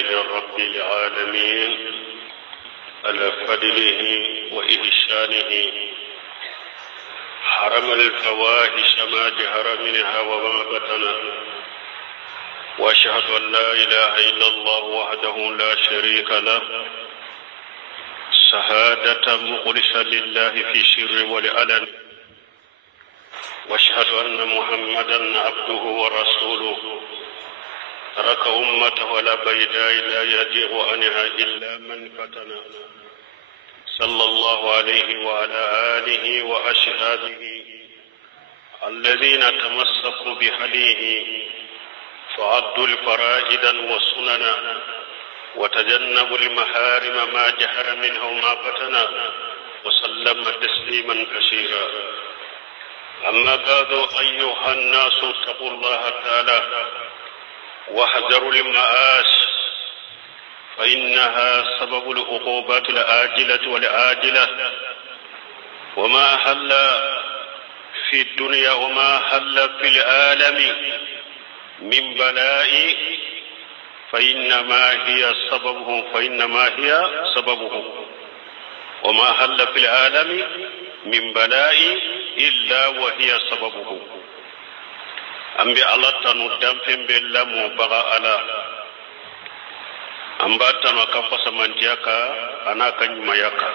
لله رب العالمين على فضله وإحسانه حرم الفواحش ما جهر منها وما بطن، وأشهد أن لا إله إلا الله وحده لا شريك له شهادة مخلصا لله في السر والعلن، وأشهد أن محمدا عبده ورسوله ترك أمته على بيداء لا يزيغ عنها إلا من فتن، صلى الله عليه وعلى آله وأصحابه الذين تمسكوا بهديه فعدوا الفرائض والسنن وتجنبوا المحارم ما جهر منه وما بطن، وسلم تسليما كثيرا. أما بعد أيها الناس اتقوا الله تعالى واحذروا المآسي، فإنها سبب العقوبات الآجلة والآجلة، وما حل في الدنيا وما حل في العالم من بلاء فإنما هي سببه وما حل في العالم من بلاء إلا وهي سببه. أمبي الله تنودم فين بلا مبغى على أمبات نكفس من جاكا أنا كنما يكا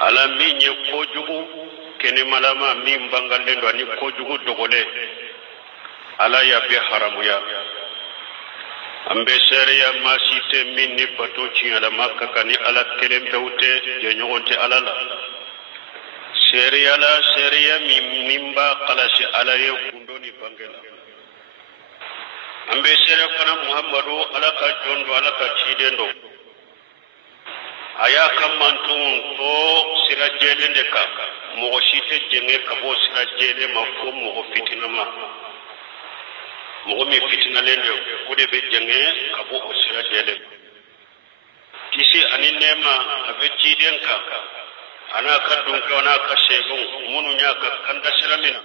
على مين يكوجو كني ملاما مين بانغالين واني كوجو دغولي على يبي حرام يا أمبي سريا ما سيت مني بتوچي على مكة كني على كلم توتة جنيونتي على لا سريا ميمبا قلاسي على يكوندوني بانغلا أمبي سريا كنا محمدو على كجوندو على كشيدندو aya kamantun to sirajele ndeka mo shite jenge kabo sirajele mafo mo fitina ma mo mi fitina lende kude be jenge kabo sirajele kisi aninema abe jidenka ana kadun ka ana ka shegun munu nya ka kanda siramina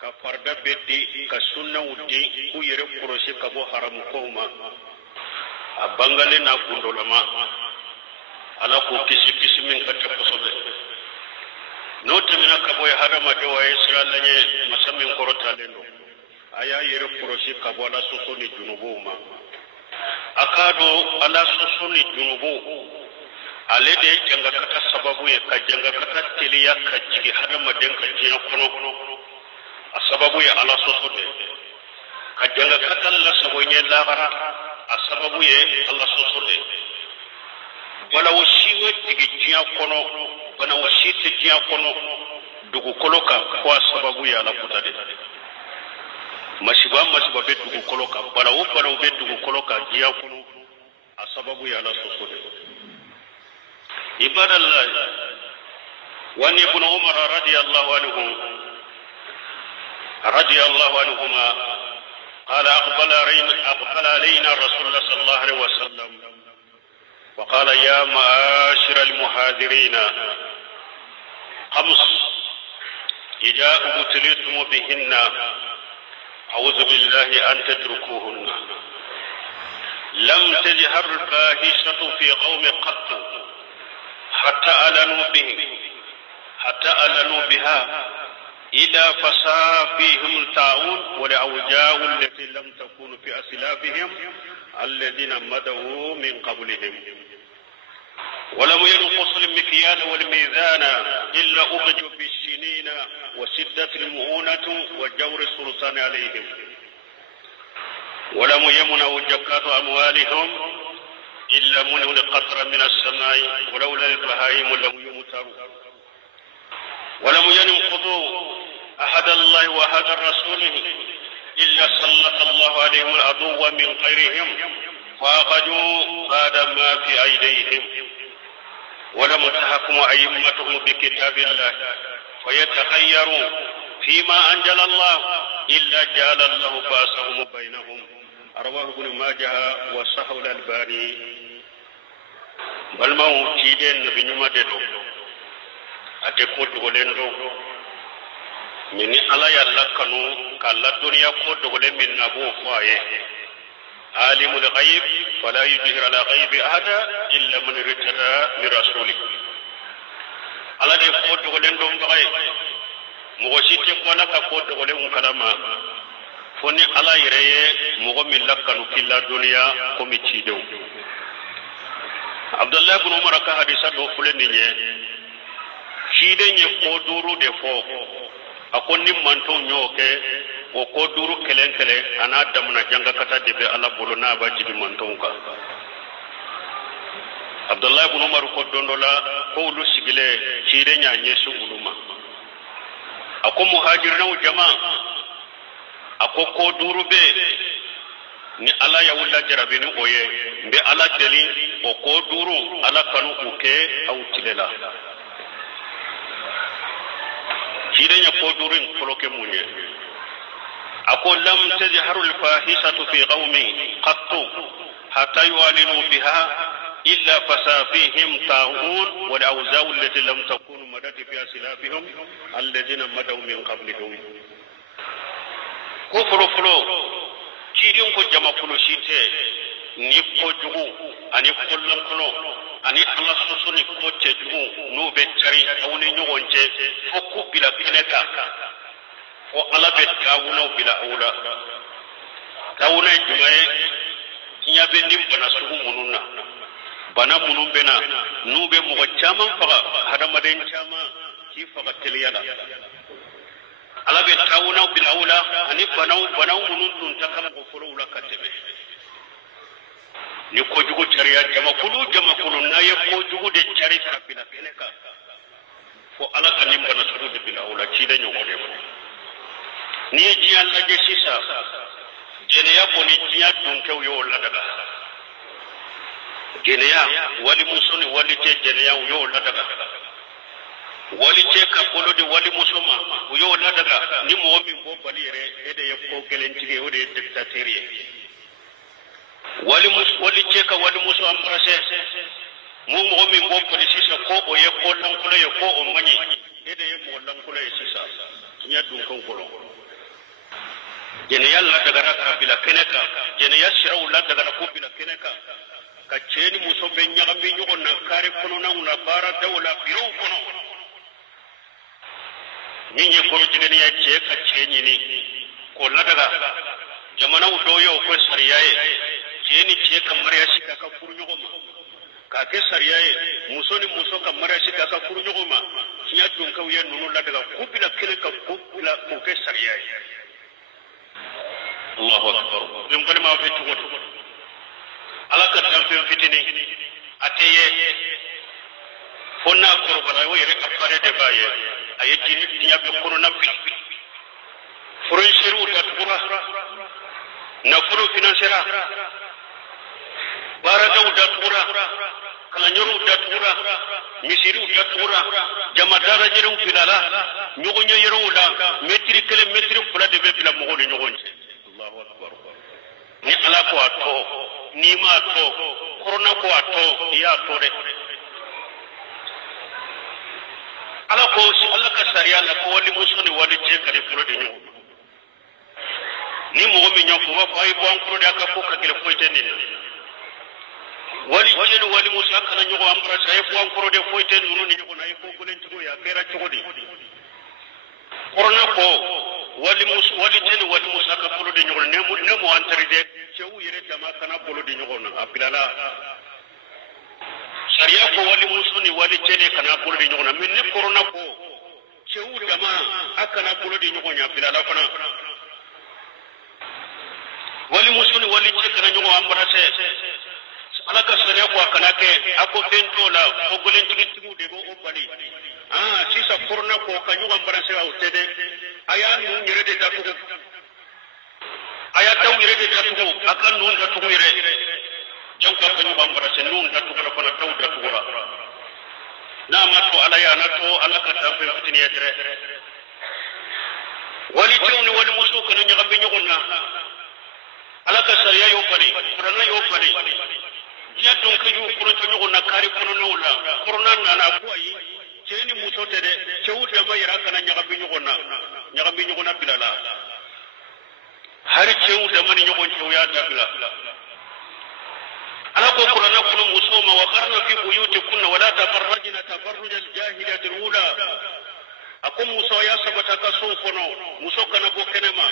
ka farda beddi ka sunna wudi ku yere kuroshi kabo haram ko ma abangale na kundolama ala ko kisi min kata kosobe no tamina ka boy hadama de way sirallanye masamin korota lendo aya yere prosi ka bola sosoni junubu ma akado ala sosoni junubu alede janga kata sababu ya ka janga kata teliya ka jigi hadama den ka jiya kono asababu ya ala sosode ka janga kata la sabonye lagara asababu ya ala sosode wala wasiwe digijiya kono bana wasite jiya kono dugu koloka kwa sababu ya la kutade masiba be dugu koloka bala be dugu koloka jiya kono asababu ya la sosode ibadallah wani ibn umar radiyallahu anhuma قال أقبل علينا رسول الله صلى الله عليه وسلم وقال يا معاشر المهاجرين خمس إذا ابتليتم بهن أعوذ بالله أن تتركوهن لم تجهر الفاحشة في قوم قط حتى ألنوا بها إذا فسى فيهم الطاعون والأوجاع التي لم تكن في أسلافهم الذين مدوا من قبلهم ولم ينقصوا المكيال والميزان إلا أخرجوا بالسنين وشدة المؤونة وجور السلطان عليهم ولم يمنعوا زكاة أموالهم إلا منعوا القطر من السماء ولولا البهائم لم يمطروا ولم ينقضوا أحد الله وأحد رسوله إلا سلط الله عليهم العدو من غيرهم فأخذوا بعد ما في أيديهم ولم تحكم أئمتهم بكتاب الله ويتخيروا فيما أنزل الله إلا جعل الله باسهم بينهم رواه ابن ماجه وصححه الألباني بل ما تيدن بنما ددو أتكوت ولندو من الله يلا كانوا كلا دنيا كود ولمن أبو فايه عالم الغيب فلا يظهر على غيب أحدا إلا من ارتدى من رسوله على دي قد ولن دوم بغي مغشيتي قولا كقد ولن كلاما فني على يريه مغمي لكنو كلا دنيا كمي تشيدو عبد الله بن عمر كحديثا دو فلنينيه شيدن يقدروا دفو أكون نمانتو نيوكي وقدروا كلن كلن أنا دمنا جنگا كتا دبي على بولنا باجي مانتونكا عبد الله بن عمر قدون دولا قولوا سيغلي شيدن يانيسو علوما أكو مهاجرنا وجماعة أكو قدروا بي ni ala ya wula jarabini oye mbe ala deli o ko duru ala kanu uke au tilela kire nya ko duru koloke munye ako lam tazharu al fahishatu fi qaumin qattu hatta yu'linu biha illa fasafihim ta'un wal awza'u allati lam takun madat fi aslafihim alladhina madaw min qablihim ko fulo kirin ko jama kulo shite ni ko jugu ani kullun kulo ani Allah susuni ko ce jugu no be tari awni nyugonje fo ku bila keneta fo ala be tawuna bila awla tawuna jumaye nya be nim bana sugu mununa bana munun bena no be mo chama faga hada maden chama ki faga teliyala ala be tawuna bil awla ani banaw munun tun takam ko furo wala katebe ni ko jugo chariya jama kulu na ye ko jugo de chari sabila keneka fo ala kanim bana suru de bil awla ci dañu ko def ni ji alla je sisa jene ya ko ni jiya dun kew yo la daga jene ya wali musuni wali te jene ya yo la daga wali ce ka kolo de wali musoma yo la daga ni mo min bo balire ede ye ko gelen tige o de dictatoriye wali ce ka wali muso ambrase mu mo min bo polisi sa ko o ye ko lan kula ye ko o mani ede ye mo lan kula ye sisa nya dun kon kolo jene yalla daga raka bila keneka jene yashraw la daga ko bila keneka ka ceni muso be nyagambe nyugo na kare kono na una bara dawla biro kono ninyi ko jigani ya ce ka cenyi ni ko ladaga jamana udoyo ko sariyaye ceni ce kamar ya shiga ka furnyo ma ka ke sariyaye muso ni muso kamar ya shiga ka furnyo ma ya dun kauye nunu ladaga kubila kile ka kubila ko ke sariyaye Allahu akbar bin bani ma fe tugo alaka tan fitini ateye fonna ko bala wo yere ka fare de baye ayati ni ya be kono nabi furin shiru da tura na furu financiera bara da tura kala nyoru da tura misiru da tura jama dara jiru filala nyogo nyoyero la metri kele metri fula de be bila mo ni nyogonje Allahu akbar ni ala ko ato ni ma to corona ko ato ya tore ala ko si Allah ka sariya la ko wali musuni wali je kare furo de nyu ni mo mi nyoko wa fay bo an furo de aka ko ka gele ko tene wali je wali musa kana nyoko ambra say bo an furo de ko tene nunu ni nyoko na ko gulen tugo ya kera chugodi corona ko wali musa ka furo de nyoko ne mo antaride cewu yere dama kana bolo de nyoko na apilala sariya ko wali musuni wali tene kana bolo de nyogona min ni corona ko cewu dama akana bolo de nyogonya bilala fana wali musuni wali ce kana nyogo ambrase alaka sariya ko kana ke ako tentola ko golen tigitimu de go obali sisa corona ko kanyu ambrase wa utede aya nu nyere de datu aya taw nyere de datu akan nu datu nyere jonka kanyu bambara se nun datu kala kala taw datu gora na mato ala ya na to ala ka ta fe fitini etre wali tawni wali muso kana nyagambe nyogonna ala ka sariya yo pali kurana yo pali ya don ka yu kuro to nyogonna kari kono nola korona na na ko yi ceni muso tede cewuta mayira kana nyagambe nyogonna bilala hari cewuta mani nyogon cewu ya dabila وقرن في بيوتكن ولا تبرجن تبرج الجاهلية الأولى أكون موسى سبتك سوكنو موسى كان بوكنما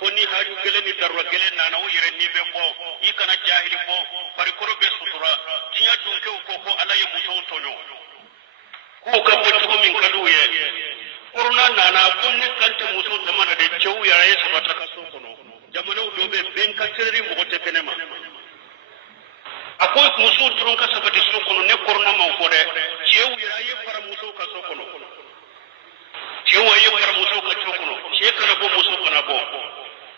فني هاجو كلني درو كلن أنا ويرني بفو يكنا جاهل فو فريكورو بسطرة تيا دونكو كوكو على يموسى تونو كوكا بوتشو من كدوية كورونا نانا كوني كانت موسى زمان ده جو يا سبتك سوكنو زمانو دوبه بين كثير مغتكنما أكون موسى ترونك سبتك سوكنو نكورونا موكورة جو يا فرا موسى كسوكنو cewa yi fara muso ka cokuno shekara bo muso kana bo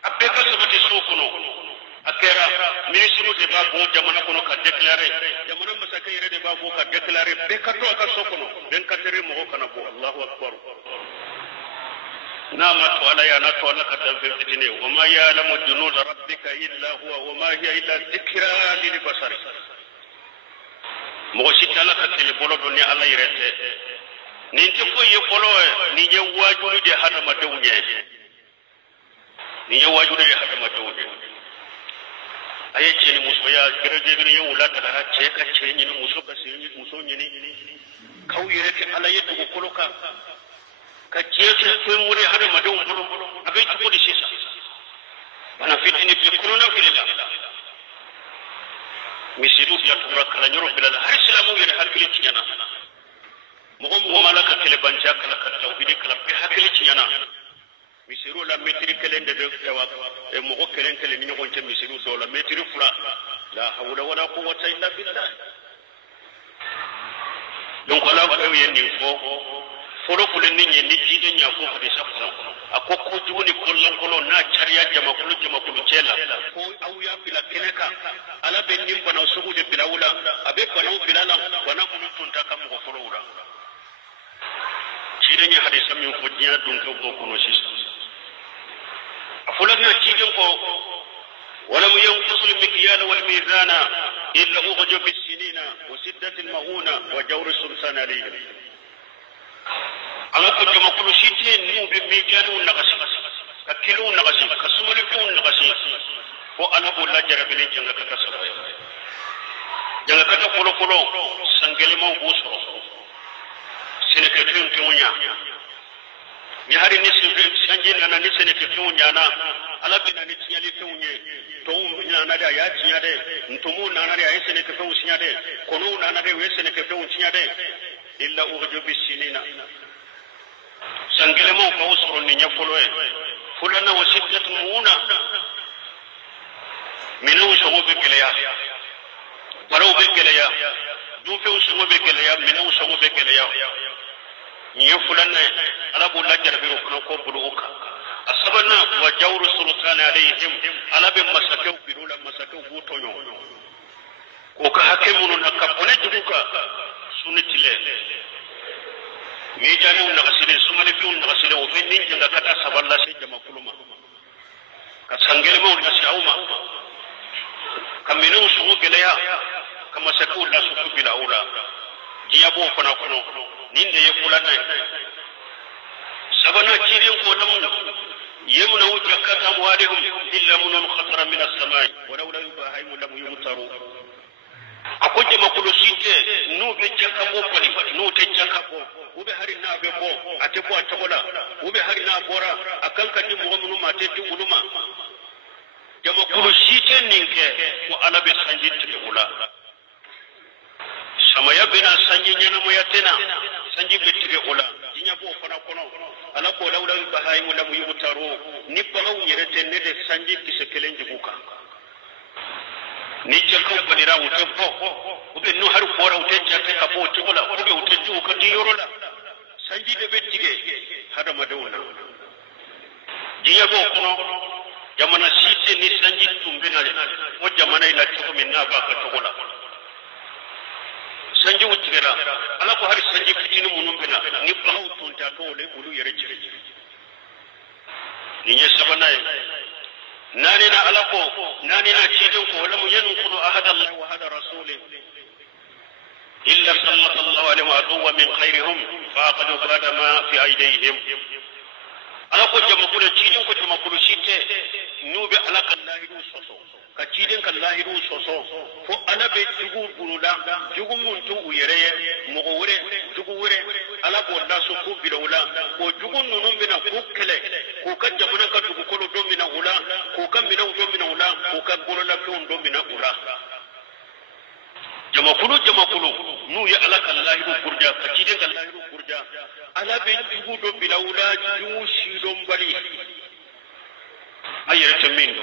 abbe ka sabati sokuno akera ministru de ba bo jamana kono ka declare jamana masaka yere de ba bo ka declare be ka to ka sokuno ben ka tere mo kana bo Allahu akbar nama to ala ya na to ala ka dan fitine wa ma ya'lamu junud rabbika illa huwa wa ma hiya illa dhikra lil basar mo sitala ka tele bolo do ni ala yirete ninti fo ye kolo ni nye wajulu de hada madunye ni nye wajulu de hada madunye aye cheni muso ya gereje ni wula da ce ka ce ni muso ka se ni muso ni kawire ke ala yetu ko kolo ka ce ce ko muri hada madun abai ko di sisa bana fitini fi corona filila misiru ya tura kala nyoro bilal har islamu yere hakili tiyana mogo malaka tele bancha kala ka tawhid kala bi hakili ci yana misiru la metri kelen de tawa e mogo kelen kelen ni ngon te misiru so la metri fura la hawla wala quwwata illa billah donc ala ko yenni ko foro ko ni ni jide nya ko ko de sapno akoko juni kolon na chariya jama kulu chela ko awya bila keneka ala benni bana sugu de bilawula abe bana bilala bana mun tunta kam ko foro ciidañi hadisa min ko jiya dun ko bokuno sista afulana ciiden ko ولم ينقص المكيال والميزان إلا أخرج بالسنين وسدة المهونة وجور السلطان عليهم على كل ما كل شيء نو بميزان ونقص ككيلو نقص كسملكو نقص وأنا أقول لا جرب لي جنك كسر جنك كتقول كلو سنجل ما بوسو seneketun tunya ni hari ni sanjin na ni seneketun na ala bina ni tinyali tunye to na da ya tinya de ntumu na da ya seneketun tinya de kono na da ya seneketun tinya de illa urju bisinina sangele mo ko usro ni nyafolo e fulana wasitatu muuna minu shogo be keleya maro be keleya du fe usro be keleya minu shogo be keleya ni fulana ala bu la jarbiru kono ko buluka asabana wa jawru sultan alaihim ala be masakau birula masakau butonyo ko ka hakimu na kapone juduka sunitile mi janu na gasile sumale fi na gasile o fenin janga kata saballa se jama kuluma ka sangele mo na shauma kaminu su geleya kama sakau da su bila ula jiya bo kono ninde ye kulana sabana kire ko namu yemuna wuja kata muwadihum illa munun khatara min as-samai wa law la yubahim lam yumtaru akoje makulu site nu be jaka bo pali nu te jaka bo ube hari na be bo ate bo atabola ube hari na bora akan kadi mu'minu mate ti uluma jama kulu site ninke ko alabe sanjit te ula sama yabina sanji nyana mo yatena sanji betire ula dinya bo fana kono ala ko lawla bahaymu lam yubtaru ni bagaw yerete ne de sanji kisekelen jiguka ni jaka ko dira wute bo ube no har ko ra wute jaka ka bo tula ube wute juka di yorola sanji de betige hada madawna dinya bo kono jamana site ni sanji tumbina mo jamana ila to minna ba ka togola sanji wutigera ala ko har sanji fitinu munum bina ni bahaw tunta to le ulu yere jere ni ye sabana nani na ala ko nani na cidin ko wala mu yanu kudu ahad Allah wa hada rasulih illa sallallahu alaihi wa sallam min khairihim faqad bada ma fi aydihim ala ko jamakulu cidin ko jamakulu site nube ala kallahiru soso ka cidin kallahiru soso fo ala be jugu bunula jugu muntu uyereye mogo wure jugu wure ala bo la so ko bilawla ko jugu nunu bina ko kele ko ka jamana ka jugu ko do mina hula ko ka mina do mina hula ko ka golo la ko do mina hula jamakulu nu ya ala kallahiru kurja ka cidin kallahiru kurja ala be jugu do bilawla jugu shidon bari ayere tamindo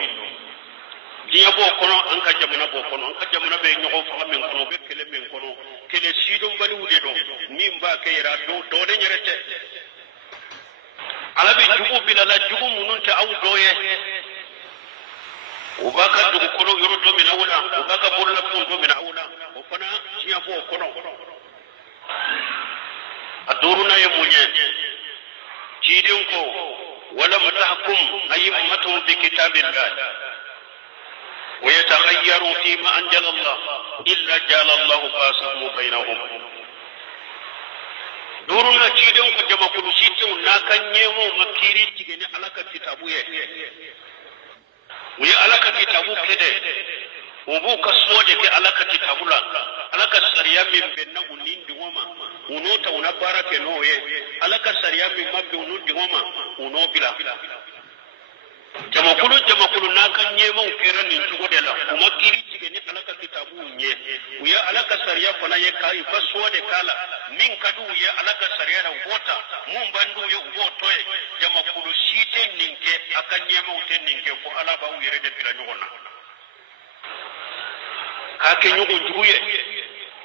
diya bo kono an ka jamana bo kono an ka jamana be nyogo fa min kono be kele min kono kele shidon bari wude do min ba kayra do de nyerete ala be jugu bilala jugu munun ta aw doye ubaka jugu kono yoro do min awla ubaka bolla ko do min awla o fana diya bo kono aduruna ya munye cidin ko wala mutahkum ayyamatu bi kitabillah wa yataghayyaru fi ma anzala Allah illa jala Allah basahum bainahum duruna cidin ko jama ko citin na kan nyemo makiri tigene alaka kitabu ye wi alaka kitabu kede ubu kasode ke alaka kitabula alaka sariya min benna unindi woma unota unabara ke noye alaka sariya min mabbe unundi woma unobila jamakulu na kan nyema ukiran ni tugode la kuma kiri tige ni alaka kitabu nye uya alaka sariya fana ye kai kasode kala min kadu ye alaka sariya na wota mun bandu ye wotoye jamakulu shite ninke akan nyema uten ninke ko alaba uyere de bila nyogona kake nyugo njuye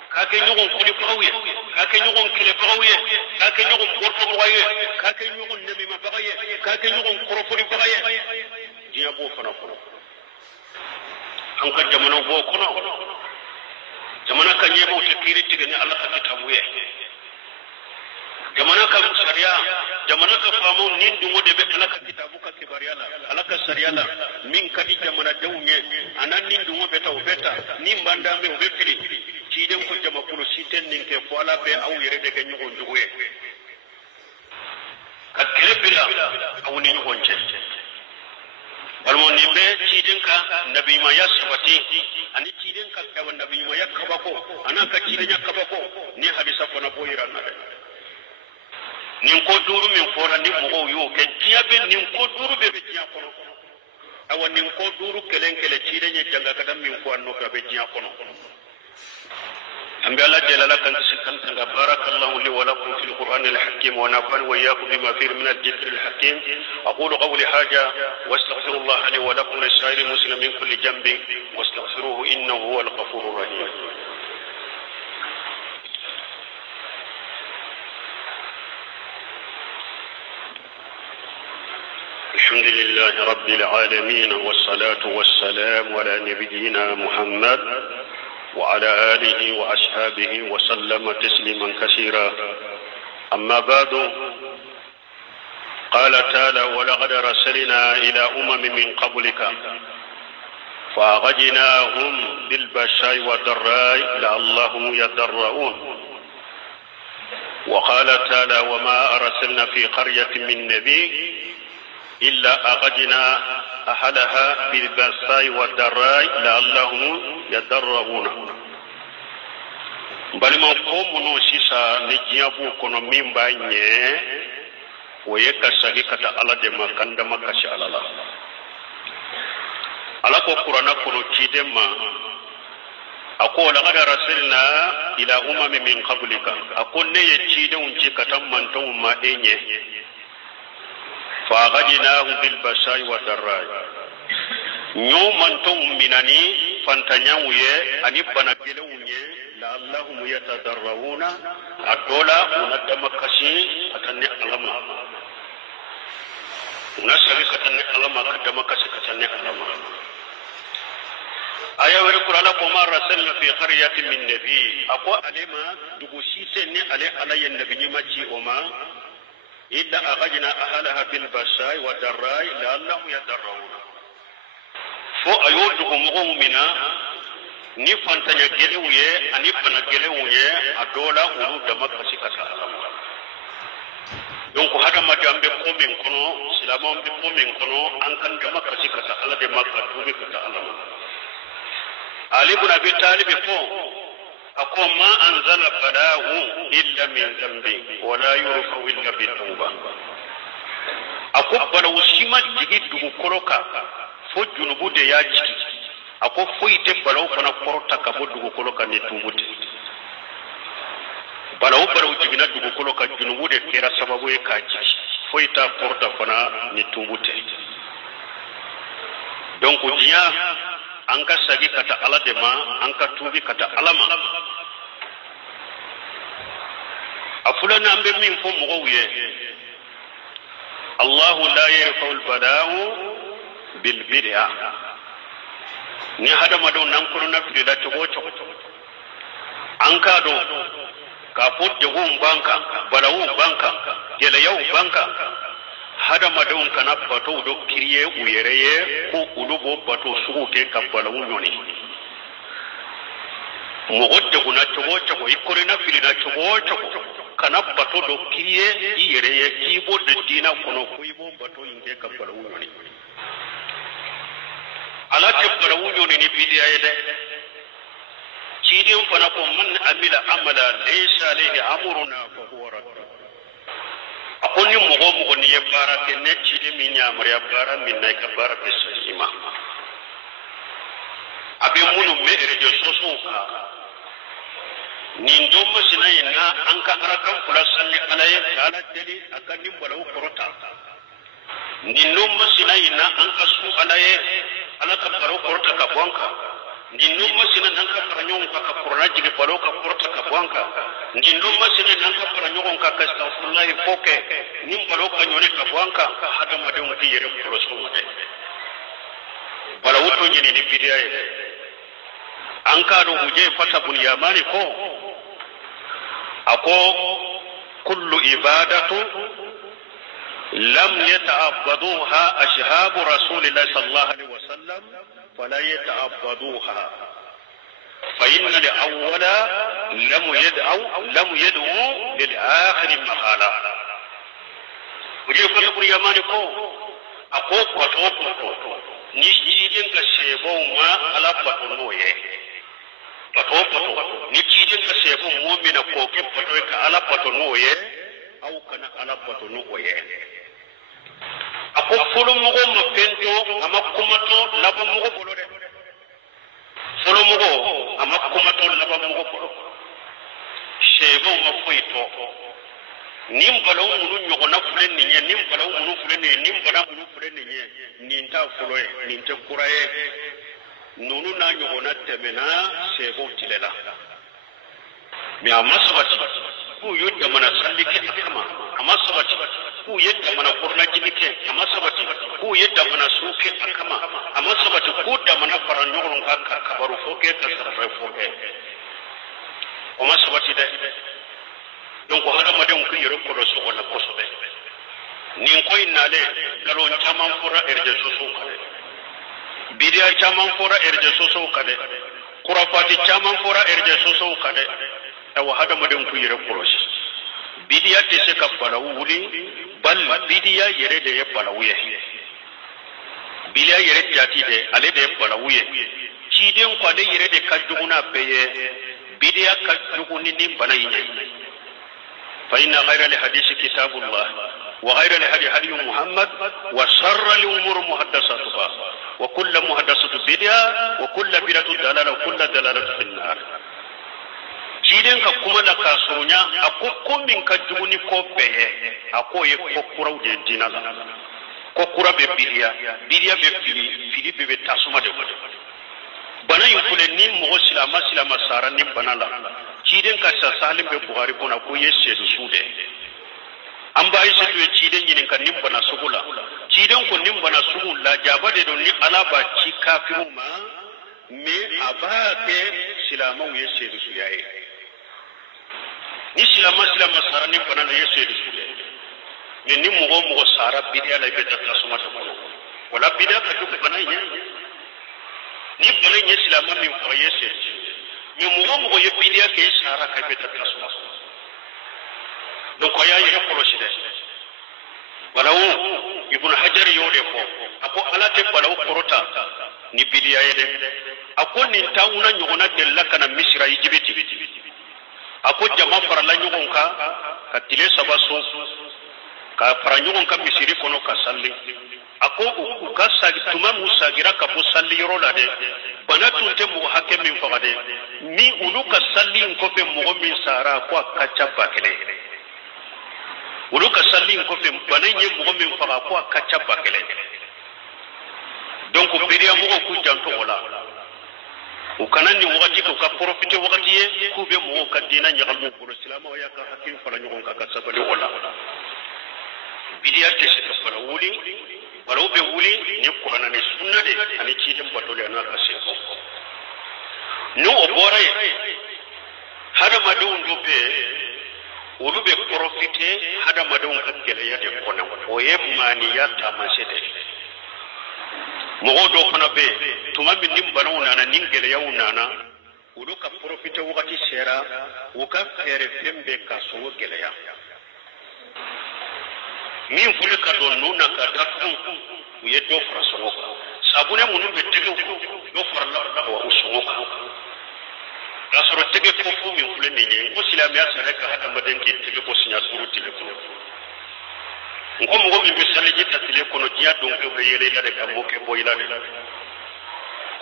kake nyugo kuli pawye kake nyugo kile pawye kake nyugo borto pawye kake nyugo nemi ma pawye kake nyugo korofuri pawye diya bo fana ko an ka jamana bo kono jamana kan yebo te kiri tigani Allah ka kitabuye jamana ka sharia jamana ka famu nin dungo de be Allah ka kitabu ka kibariyala Allah ka sharia min kadi jamana dawunye anan nin dungo beta o beta nin banda me o be fili cidin ko jamakulu siten nin ke ko ala be aw yere de ganyu on duwe ka kelbila aw ni on ce balmo ni be cidin ka nabi ma yaswati ani cidin ka ka nabi ma yakabako anan ka cidin yakabako ni hadisa ko na boyira na nin ko duru min fora ni mo yo ke tiabe nin ko duru be be tiya kono aw nin ko duru kelen cidin ye janga ka dam min ko anno ka be tiya kono أنبياء الله جل لك أن سكنت بارك الله لي ولكم في القرآن الحكيم ونفعني وإياكم بما فيه من الذكر الحكيم أقول قولي حاجة واستغفر الله لي ولكم لسائر المسلمين من كل جنب واستغفروه إنه هو الغفور الرحيم. الحمد لله رب العالمين والصلاة والسلام على نبينا محمد وعلى آله وأصحابه وسلم تسليما كثيرا. أما بعد، قال تعالى: ولقد رسلنا إلى أمم من قبلك فأخذناهم بالبأساء والضراء لعلهم يضرؤون. وقال تعالى: وما أرسلنا في قرية من نبي إلا أخذنا أهلها بالبأساء والضراء لعلهم يضرؤون. balima ko muno sisa ni jiabu kono mimba nye woye kasagi kata ala de makanda makashi alala ala ko qur'ana kono chidema ako la gada rasulna ila umami min qablika ako ne ye chide unji kata manto ma enye fa gadinahu bil basai wa darrai nyo manto minani fantanya uye ani banagele unye لعلهم يتضرعون الدولة وندم كشي أتني علما ونسأل كتني علما كدم كشي كتني علما. آية ورقر على قوما رسلنا في قرية من نبي أقوى علما دقوشي سني علي النبي مجي أما إلا أخذنا أهلها بالبأساء والضراء لعلهم يضرعون. فو أيودهم مؤمنا ni fantanya gelewuye ani bana gelewuye adola ulu dama kasi kasa donc hada madambe ko min kono silama be ko min kono an kan da maka sikata ala de maka tubi kata ala ali ibn abi talib ko ako ma anzala balahu illa min dhanbi wala yurfa illa bi tawba ako bala usima digi dugu koroka fo junubu de ya jiki ako foite balaw fana korota ka bo dugu koloka ni tumuti balaw jigina dugu koloka junubu de kera sababu e kaji foita korota fana ni tumuti donc jiya an ka sagi kata ala de ma an ka tubi kata alama afulana ambe min fo mo wiye Allah la yarfa'u al-bala'u bil bid'ah ni hada madon nan kono na fi da to an ka do ka fudde gon banka balawu banka yele yau banka hada madon kana bato do kiriye uyereye ko ulubo bato suute ka balawu nyoni mo godde guna to ikore na fi na to kana bato do kiriye iyereye kibo de dina kono ko ibo bato inge ka balawu nyoni ala tabbara wuyo ne bidiya yada cidin fa na ko man amila amala laysa alayhi amruna fa huwa radd akoni mugo ni yabara ke ne cidi min nyamar yabara min nay ka bara bisima abe munu me rejo soso ni ndoma sinay na an ka arakan kula salli alaye kala dali akan nimbalu korota ni ndoma sinay na an ka su alaye ala ka baro korta ka bonka ndinno masina nan ka paranyon ka korona jige baro ka korta ka bonka ndinno masina nan ka paranyon ka astaghfirullah foke nim baro ka nyone ka bonka hada madon ki yere ko so mate bala wuto nyini ni bidiya ide an ka do huje fata bun yamani ko ako kullu ibadatu لم يتعبدوها أشهاب رسول الله صلى الله عليه وسلم فلا يتعبدوها فإن الأول لم يدعوا للآخر مخالا وجيب كتب اليماني كو أقوك وطوكو نجيدين كسيبو ما على بطنوه بطوكو نجيدين كسيبو مؤمن كوكي بطوك على بطنوه أو كان على بطنوه ako folo mogo ma pento ama kumato laba mogo bolo de folo mogo ama kumato laba mogo bolo shego ma foito nim balo munu nyogo na fulen ni nye nim balo munu fulen ni nim bala munu fulen ni nye ninta folo e ninte kuraye nunu na nyogo na temena shego tilela mi amasabati ku yudda mana sallike akama amasabati ku yadda mana kurna jibike amma sabati ku yadda mana suke akama amma sabati ku da mana faranjurun ka kabaru foke ka sarfa foke amma sabati da don ko hada madan ku yoro ko so wala ko so be nin ko inale galon chaman fura erje so kale bidiya chaman fura erje so kale kurafati chaman fura erje so kale taw hada madan ku yoro ko bidiya te se ka balawu wuli bal bidiya yere de balawuye bidiya yere jati de ale de balawuye ciden ko de yere de kajuguna beye bidiya kajuguni ni banayinya fa inna ghayra al hadith kitabullah wa ghayra al hadi hadi muhammad wa sharra al umur muhaddathatuha wa kullu muhaddathatu bid'a wa kullu bid'atu dalala wa kullu dalalatu fin nar ciden ka kuma la kasurunya akoko min ka juguni ko beye akoye ko kuraw de dinala ko kura be bidiya be fili be tasuma de bana yukule ni mo silama sara ni banala ciden ka sa salim be buhari kona ko yesse sude amba yi sedu ciden yin kan nim bana sugula ciden ko nim bana sugula jabade don ni alaba ci kafiruma me abake silama yesse su yayi ni silama sara ni banala yesse su ni mugo sara bidiya la be tasuma de wala bidiya ka duk bana yin ni bana yin silama min ko yesse ni mugo ye bidiya ke sara ka be tasuma donc ko ya yere kolosi de balawu ibn hajar yole ko ako alate balawu korota ni bidiya yede ako nin tauna nyogona della kana misra yijibiti ako jama farala nyogon ka tile sabaso ka fara nyogon ka misiri kono ka salli ako u ka sagi tuma musa gira ka bo salli yoro la de bana tunte mu hakke min fagade mi ulu ka salli ko be mo min sara ko ka chabba kele ulu ka salli ko be bana nye mo min faga ko ka chabba kele donc bidiya mo ko janto wala o kanani wakati ko ka profite wakati ye ku be mo ka dina nyagamu ko islamo ya ka hakin fala nyogon ka sabali wala bidiya te se fala wuli wala be wuli ni qur'ana ni sunna de ani ci dem batole na ka se ko no o bore hada madun do be wulu be profite hada madun ka kele ya de kona o ye mani ya ta masete mogo do fana be tuma min nim banaw nana nin gele yaw nana udo ka profite wakati sera o ka fere fembe ka so gele ya min fule ka do nuna ka datu ye do fra so sabune munu be tege do farla wa uso ka soro tege ko fu min fule ni ne ko silamiya sare ka hada maden ki tege ko sinya suru tele ko ngomo mi misali jita tile kono dia don be yele la de kambo ke boyla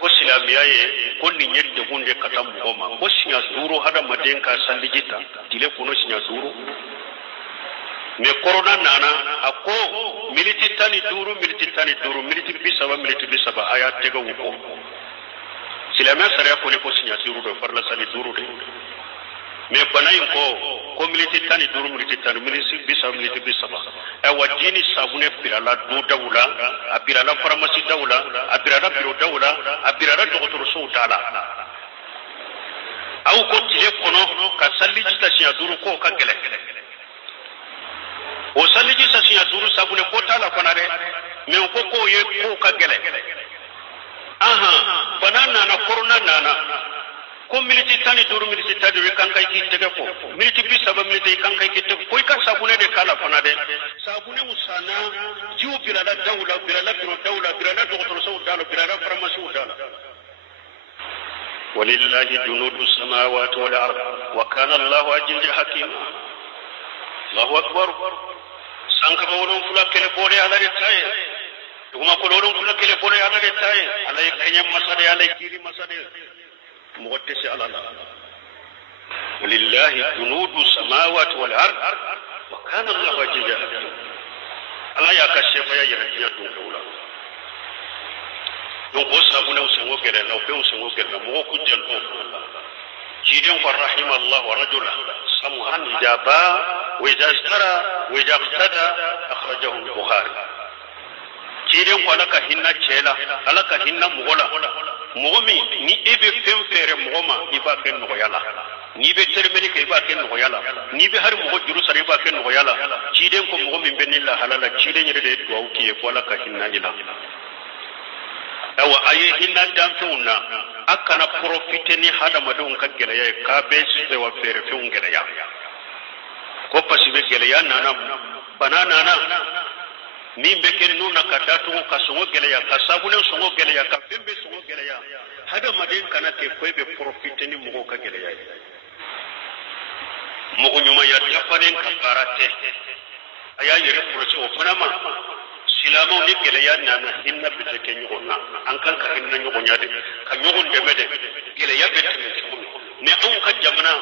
ko silamiya ye ko ni nyedde hunde katam goma ko sinya zuru hada maden ka sandi jita tile kono sinya zuru me corona nana ako militi tani duru militi bisaba aya tega wuko silamiya sare ko ne ko sinya zuru do farla sali duru de me banayin ko militi tani duru militi bisaba wa dini sabune birala do dawla abirala farmasi dawla abirala biro dawla abirala doktor so dala aw ko tile kono ka salli station duru ko ka gele o salli station duru sabune ko tala konare me ko ye ko ka gele aha banana na corona nana ko militi tani duru militi tadi we kan kay ki tege ko militi bisaba militi kan kay ki tege ko ka sabune de kala fana de sabune usana jiu bilala dawla bilala biro dawla bilala doktor so dala bilala farmasi dala walillahi junudu samawati wal ard wa kana Allahu azizan hakima Allahu akbar sanka bawon fula kele bore ala de tay kuma ko lodon fula kele bore ala de tay alay kanyam masade alay kiri masade مغتسي على الله ولله جنود السماوات والارض وكان الله عزيزا الله يا كشف يا يرجع دولا دونك وسابنا وسمو غير لو بيو سمو غير مو كجل جيدن فرحم الله رجلا سمعا اجابا واذا اشترى واذا اقتدى اخرجه البخاري جيدن ولك هنا تشيلا لك هنا مغلا mogomi ni ebe fem fere mogoma iba ken no yala ni be termeni ke iba ken no yala ni be har mogo juru sare iba ken no yala ciden ko mogomi benilla halala ciden yede de do ki e kola ka hinna ila awa aye hinna damtuna akana profite ni hada madon ka gele ya ka be se wa fere fe ngele ya ko pasibe gele ya nana banana na min be ken nuna ka datu ka songo gele ya ka sabune songo gele ya ka fembe songo gele ya hada maden kana ke ko be profite ni mo ka gele ya mo ko nyuma ya japanen ka karate aya yere proche o fanama silamo ni gele ya nana hinna be te kenyo na an kan ka hinna nyogo nyade ka nyogo ndeme de gele ya be te ne an ka jamana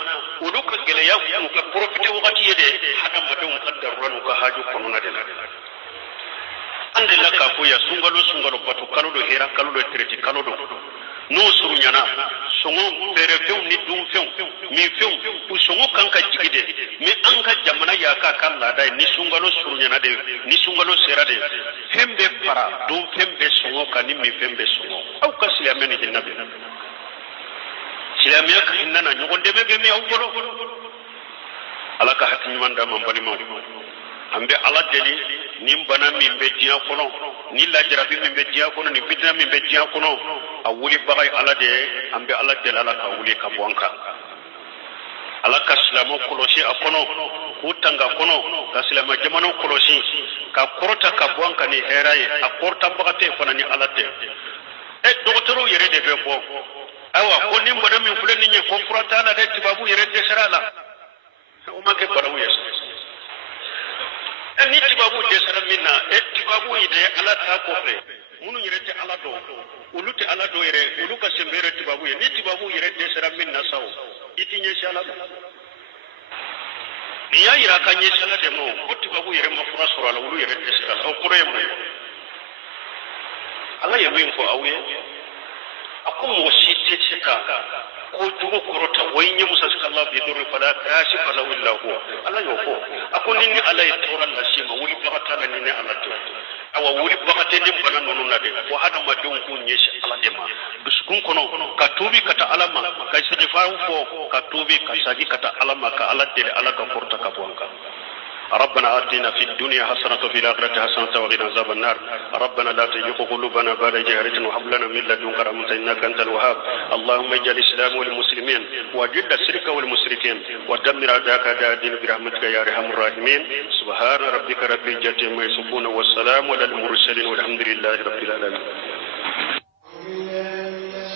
udu ka gele ya ko profite wakati yede hada maden ka darranu ka haju kono na de ande la ka kuya sungalo batu kaludo hera kaludo treti kaludo no surunyana songo fere few ni dum few mi few u songo kanka jigide mi anka jamana ya ka kala dai ni sungalo surunyana de ni sungalo sera de fembe para dum fembe songo kani mi fembe songo au kasli ameni hinnabi silamiya ka hinna na nyogonde be mi au golo alaka hakini manda mambali ma ambe ala deli nim bana min be jiya kono ni la jarabi min be jiya kono ni fitna min be jiya kono a wuli bagay ala de ambe ala del ala ka wuli ka bonka ala ka silamo kolosi a kɔnɔ k'u tanga kɔnɔ ka silama jamana kolosi ka kɔrɔta ka bɔ an kan ni hɛrɛ ye a kɔrɔtabaga tɛ fana ni ala tɛ dɔgɔtɔrɔw yɛrɛ de bɛ bɔ ayiwa ko ni bana min filɛ nin ye ko fura t'a la dɛ tubabu yɛrɛ dɛsɛra a la o ma kɛ banaw ye ni tubabu dɛsɛra min na tubabu yi de ala t'a kɔfɛ minnu yɛrɛ tɛ ala dɔn olu tɛ ala dɔn yɛrɛ olu ka sɛnbɛrɛ tubabu ye ni tubabu yɛrɛ dɛsɛra min na sa o i ti ɲɛsin ala ma nin y'a yira ka ɲɛsin ala de ma ko tubabu yɛrɛ ma fura sɔrɔ a la olu yɛrɛ dɛsɛra o kɔrɔ ye mun ye ala ye min fɔ aw ye a ko mɔgɔ si tɛ se ka ko jugu kɔrɔta wa in ye musa sika allah bi dɔrɔn fala kaasi fala willa ko ala y'o fɔ a ko ni ala ye tɔɔrɔ lase ma wuli baga t'a la ni ala tɛ awa wuli baga tɛ ni bana ninnu na dɛ fo hadamadenw k'u ɲɛsin ala de ma dusukun kɔnɔ ka tuubi ka taa ala ma ka istighfaru fɔ ka tuubi ka sagi ka taa ala ma ka ala deli ala ka kɔrɔta ka bɔ an kan ربنا آتنا في الدنيا حسنة وفي الآخرة حسنة وقنا عذاب النار ربنا لا تزغ قلوبنا بعد إذ هديتنا وهب لنا من لدنك رحمة إنك أنت الوهاب اللهم اجعل الإسلام والمسلمين وأذل الشرك والمشركين ودمر أعداءك أعداء الدين برحمتك يا أرحم الراحمين سبحان ربك رب العزة عما يصفون والسلام على المرسلين والحمد لله رب العالمين